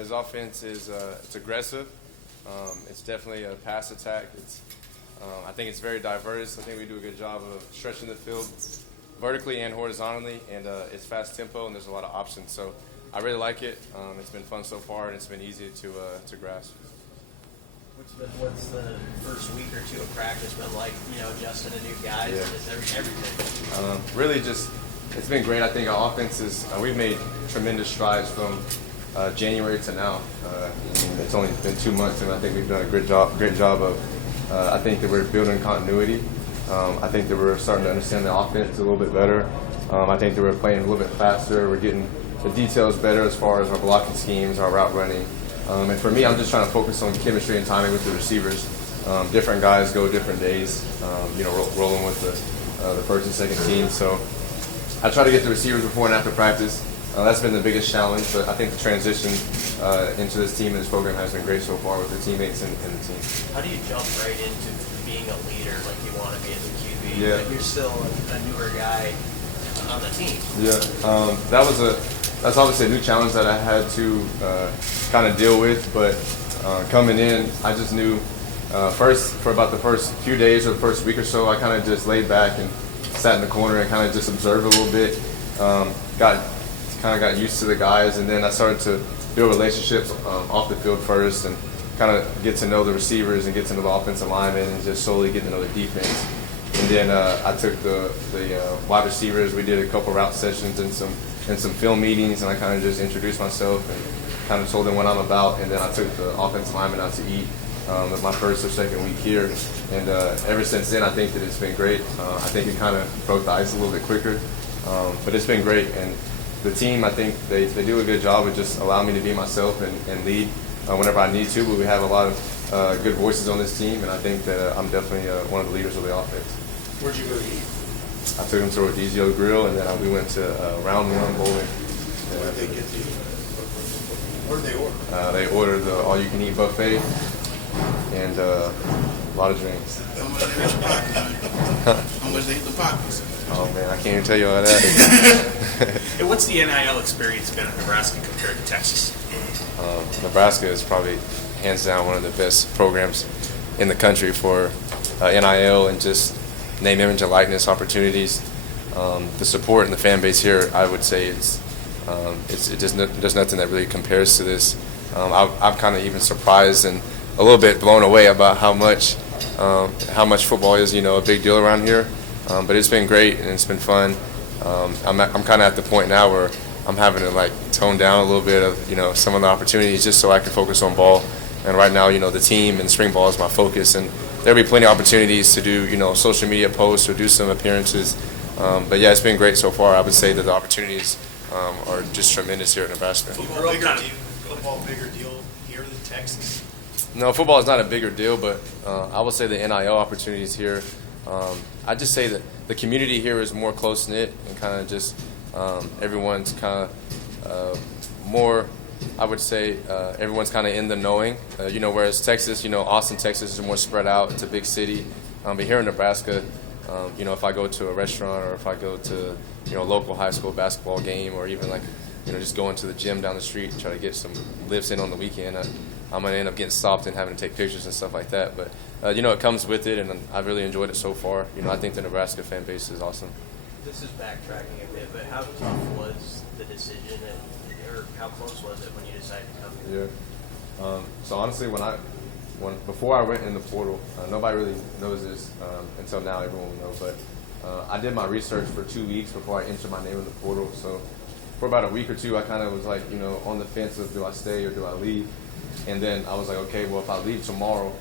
his offense is it's aggressive. It's definitely a pass attack. I think it's very diverse. I think we do a good job of stretching the field vertically and horizontally, and it's fast tempo, and there's a lot of options. So I really like it. It's been fun so far, and it's been easy to grasp. What's the first week or two of practice been like, adjusting to new guys and just everything? Really just, it's been great. I think our offense we've made tremendous strides from January to now. It's only been 2 months, and I think we've done a great job of, I think that we're building continuity. I think that we're starting to understand the offense a little bit better. I think that we're playing a little bit faster. We're getting the details better as far as our blocking schemes, our route running. And for me, I'm just trying to focus on chemistry and timing with the receivers. Different guys go different days, rolling with the first and second team. So I try to get the receivers before and after practice. That's been the biggest challenge, but I think the transition into this team and this program has been great so far with the teammates and the team. How do you jump right into being a leader like you want to be as a QB? Yeah. But you're still a newer guy on the team. Yeah, that's obviously a new challenge that I had to kind of deal with, but coming in, I just knew for about the first few days or the first week or so, I kind of just laid back and sat in the corner and kind of just observed a little bit, got used to the guys, and then I started to build relationships off the field first and kind of get to know the receivers and get to know the offensive linemen and just slowly get to know the defense. And then I took the wide receivers. We did a couple route sessions and some film meetings, and I kind of just introduced myself and kind of told them what I'm about. And then I took the offensive linemen out to eat at my first or second week here. And ever since then, I think that it's been great. I think it kind of broke the ice a little bit quicker, but it's been great. And the team, I think they do a good job of just allowing me to be myself and lead whenever I need to. But we have a lot of good voices on this team, and I think that I'm definitely one of the leaders of the offense. Where'd you go to eat? I took them to Rodizio Grill, and then we went to Round One Bowling. What did they get to? What did they order? They ordered the all-you-can-eat buffet and a lot of drinks. How much they hit the pockets? How much they hit the pockets? Oh man, I can't even tell you all that. And what's the NIL experience been in Nebraska compared to Texas? Nebraska is probably hands down one of the best programs in the country for NIL and just name, image, and likeness opportunities. The support and the fan base here, I would say, there's nothing that really compares to this. I'm kind of even surprised and a little bit blown away about how much football is, a big deal around here. But it's been great and it's been fun. I'm kind of at the point now where I'm having to tone down a little bit of some of the opportunities just so I can focus on ball. And right now, the team and spring ball is my focus, and there'll be plenty of opportunities to do social media posts or do some appearances. But yeah, it's been great so far. I would say that the opportunities are just tremendous here at Nebraska. Football bigger deal here than Texas? No, football is not a bigger deal, but I would say the NIL opportunities here. I'd just say that the community here is more close-knit and kind of just everyone's kind of more, I would say everyone's kind of in the knowing. Whereas Texas, Austin, Texas is more spread out. It's a big city. But here in Nebraska, if I go to a restaurant or if I go to, a local high school basketball game or even just going to the gym down the street and try to get some lifts in on the weekend, I'm going to end up getting stopped and having to take pictures and stuff like that. But, it comes with it, and I've really enjoyed it so far. I think the Nebraska fan base is awesome. This is backtracking a bit, but how tough was the decision, or how close was it when you decided to come here? Yeah. So honestly, before I went in the portal, nobody really knows this until now. Everyone will know, but I did my research for 2 weeks before I entered my name in the portal. So for about a week or two, I kind of was on the fence of do I stay or do I leave? And then I was like, okay, well, if I leave tomorrow,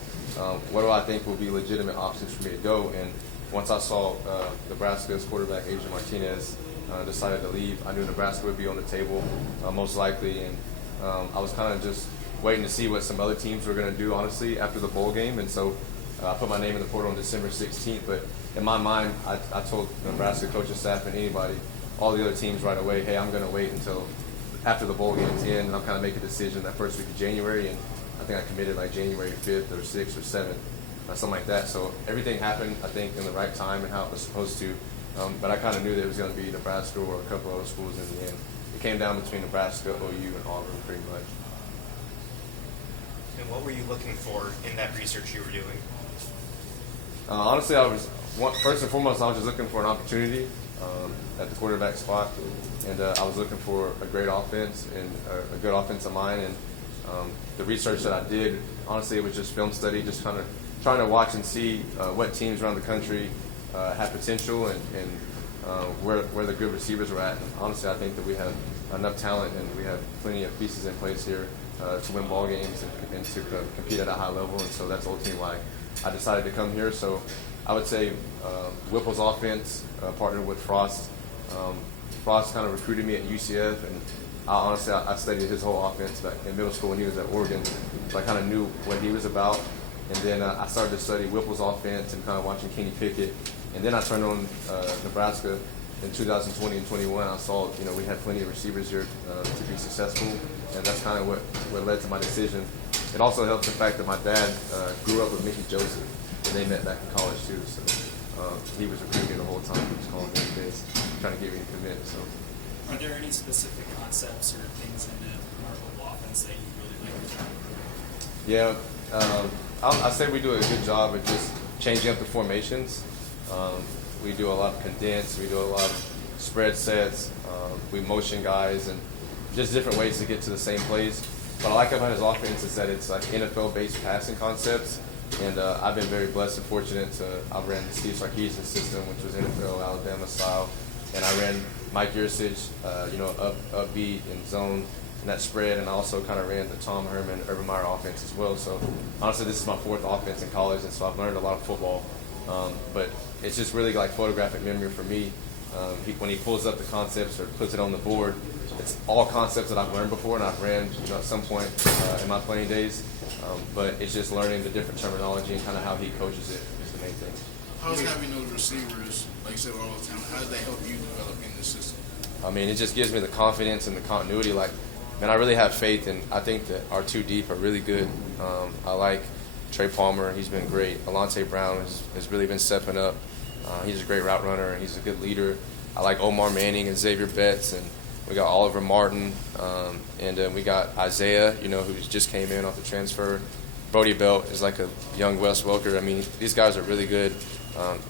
what do I think will be legitimate options for me to go? And once I saw Nebraska's quarterback, Adrian Martinez, decided to leave, I knew Nebraska would be on the table most likely. And I was kind of just waiting to see what some other teams were going to do, honestly, after the bowl game. And so I put my name in the portal on December 16th. But in my mind, I told the Nebraska coaching staff and anybody, all the other teams right away, hey, I'm going to wait until after the bowl game's in, and I'll kind of make a decision that first week of January. And I think I committed January 5th or 6th or 7th, something like that. So everything happened, I think, in the right time and how it was supposed to. But I kind of knew that it was going to be Nebraska or a couple other schools in the end. It came down between Nebraska, OU, and Auburn pretty much. And what were you looking for in that research you were doing? Honestly, first and foremost, I was just looking for an opportunity at the quarterback spot, and I was looking for a great offense and a good offensive mind. And the research that I did, honestly, it was just film study, just kind of trying to watch and see what teams around the country had potential and where the good receivers were at. And honestly, I think that we have enough talent and we have plenty of pieces in place here to win ball games and to compete at a high level. And so that's ultimately why I decided to come here. So I would say Whipple's offense partnered with Frost. Frost kind of recruited me at UCF, and honestly, I studied his whole offense back in middle school when he was at Oregon. So I kind of knew what he was about. And then I started to study Whipple's offense and kind of watching Kenny Pickett. And then I turned on Nebraska in 2020 and 21. I saw, we had plenty of receivers here to be successful, and that's kind of what led to my decision. It also helped the fact that my dad grew up with Mickey Joseph, and they met back in college too. So he was recruiting me the whole time. He was calling me every day, trying to get me to commit. So, are there any specific concepts or things in the Marvel offense that you really like? Yeah, I say we do a good job of just changing up the formations. We do a lot of condensed. We do a lot of spread sets. We motion guys and just different ways to get to the same plays. What I like about his offense is that it's like NFL-based passing concepts, and I've been very blessed and fortunate I ran the Steve Sarkisian system, which was NFL Alabama style, and I ran Mike Yursich, upbeat and zone and that spread, and I also kind of ran the Tom Herman, Urban Meyer offense as well. So honestly, this is my fourth offense in college, and so I've learned a lot of football. But it's just really like photographic memory for me. When he pulls up the concepts or puts it on the board, it's all concepts that I've learned before and I've ran at some point in my playing days. But it's just learning the different terminology and kind of how he coaches it is the main thing. How's having those receivers, like you said, all the time, how does that help you develop in this system? I mean, it just gives me the confidence and the continuity. Like, man, I really have faith, and I think that our two deep are really good. I like Trey Palmer. He's been great. Alante Brown has really been stepping up. He's a great route runner, and he's a good leader. I like Omar Manning and Xavier Betts, and we got Oliver Martin, and then we got Isaiah, who just came in off the transfer. Brody Belt is like a young Wes Welker. I mean, these guys are really good.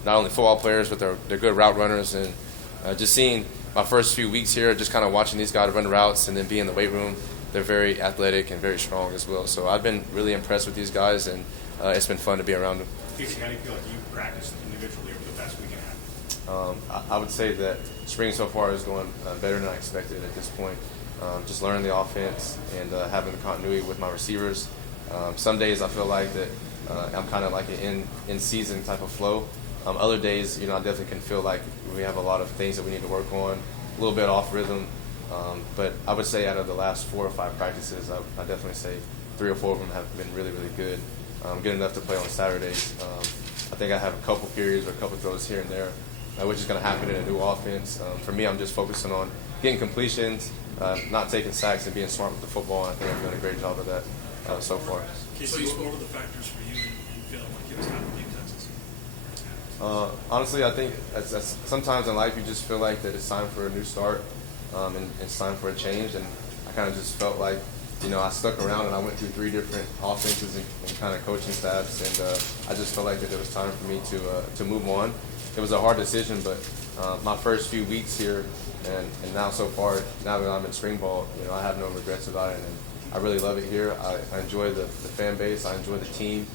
Not only football players, but they're good route runners. And just seeing my first few weeks here, just kind of watching these guys run routes and then be in the weight room, they're very athletic and very strong as well. So I've been really impressed with these guys, and it's been fun to be around them. Casey, how do you feel like you practiced individually over the past week and a half? I would say that spring so far is going better than I expected at this point. Just learning the offense and having the continuity with my receivers. Some days I feel like that I'm kind of like an in-season type of flow. Other days, I definitely can feel like we have a lot of things that we need to work on, a little bit off rhythm. But I would say out of the last 4 or 5 practices, I definitely say 3 or 4 of them have been really, really good. Good enough to play on Saturdays. I think I have a couple periods or a couple throws here and there, which is going to happen in a new offense. For me, I'm just focusing on getting completions, not taking sacks, and being smart with the football. And I think I'm doing a great job of that so far. Casey, what were the factors for you in feeling like it was time to leave Texas? Honestly, I think that's sometimes in life you just feel like that it's time for a new start, and it's time for a change. And I kind of just felt like, I stuck around and I went through 3 different offenses and kind of coaching staffs, and I just felt like that it was time for me to move on. It was a hard decision, but my first few weeks here and now so far, now that I'm in spring ball, I have no regrets about it, and I really love it here. I enjoy the fan base. I enjoy the team.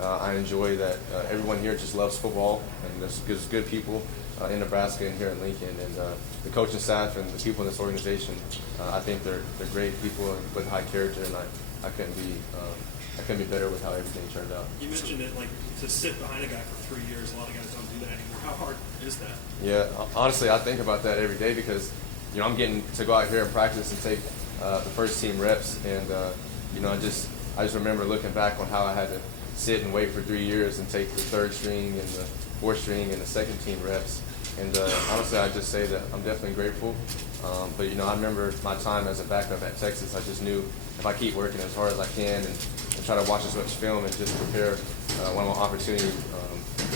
I enjoy that everyone here just loves football, and there's good people in Nebraska and here in Lincoln, and the coaching staff and the people in this organization. I think they're great people with high character, and I couldn't be better with how everything turned out. You mentioned it, like to sit behind a guy for 3 years. A lot of guys don't do that anymore. How hard is that? Yeah, honestly, I think about that every day because I'm getting to go out here and practice and take the first team reps, and I just remember looking back on how I had to sit and wait for 3 years and take the 3rd string and the 4th string and the 2nd team reps. And honestly, I just say that I'm definitely grateful. But I remember my time as a backup at Texas. I just knew if I keep working as hard as I can and try to watch as much film and just prepare when my opportunity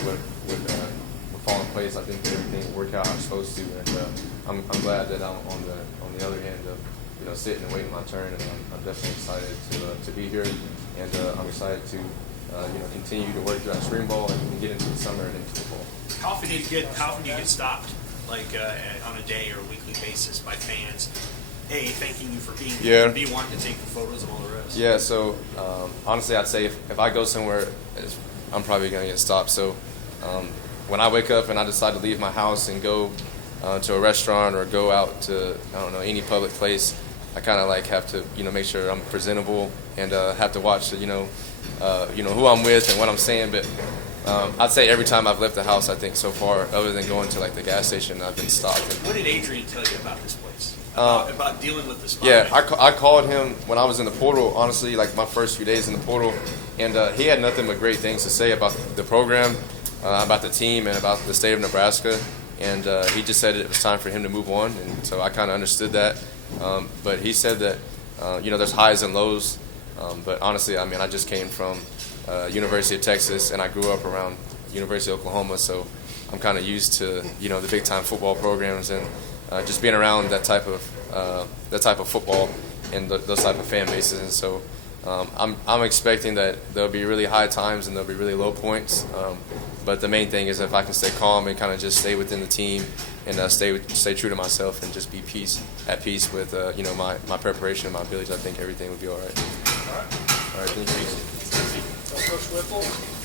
would fall in place, I think that everything would work out how it's supposed to. And I'm glad that I'm on the other end of sitting and waiting my turn, and I'm definitely excited to be here, and I'm excited to continue to work throughout spring ball and get into the summer and into football. How often do you get stopped, like on a day or a weekly basis, by fans? A, thanking you for being here, and B, wanting to take the photos and all the rest? Yeah, so honestly, I'd say if I go somewhere, I'm probably going to get stopped. So when I wake up and I decide to leave my house and go to a restaurant or go out to, I don't know, any public place, I kind of have to, make sure I'm presentable and have to watch, who I'm with and what I'm saying. But I'd say every time I've left the house, I think so far, other than going to the gas station, I've been stopped. What did Adrian tell you about this place? About dealing with the spot? Yeah, I called him when I was in the portal, honestly, my first few days in the portal, and he had nothing but great things to say about the program, about the team, and about the state of Nebraska. And he just said it was time for him to move on, and so I kind of understood that. But he said that, there's highs and lows. But honestly, I just came from University of Texas, and I grew up around University of Oklahoma, so I'm kind of used to, the big-time football programs and just being around that type of football and those type of fan bases. And so I'm expecting that there'll be really high times and there'll be really low points. But the main thing is if I can stay calm and kind of just stay within the team and stay true to myself and just be at peace with my preparation and my abilities, I think everything would be all right. All right, thank you. Coach Whipple.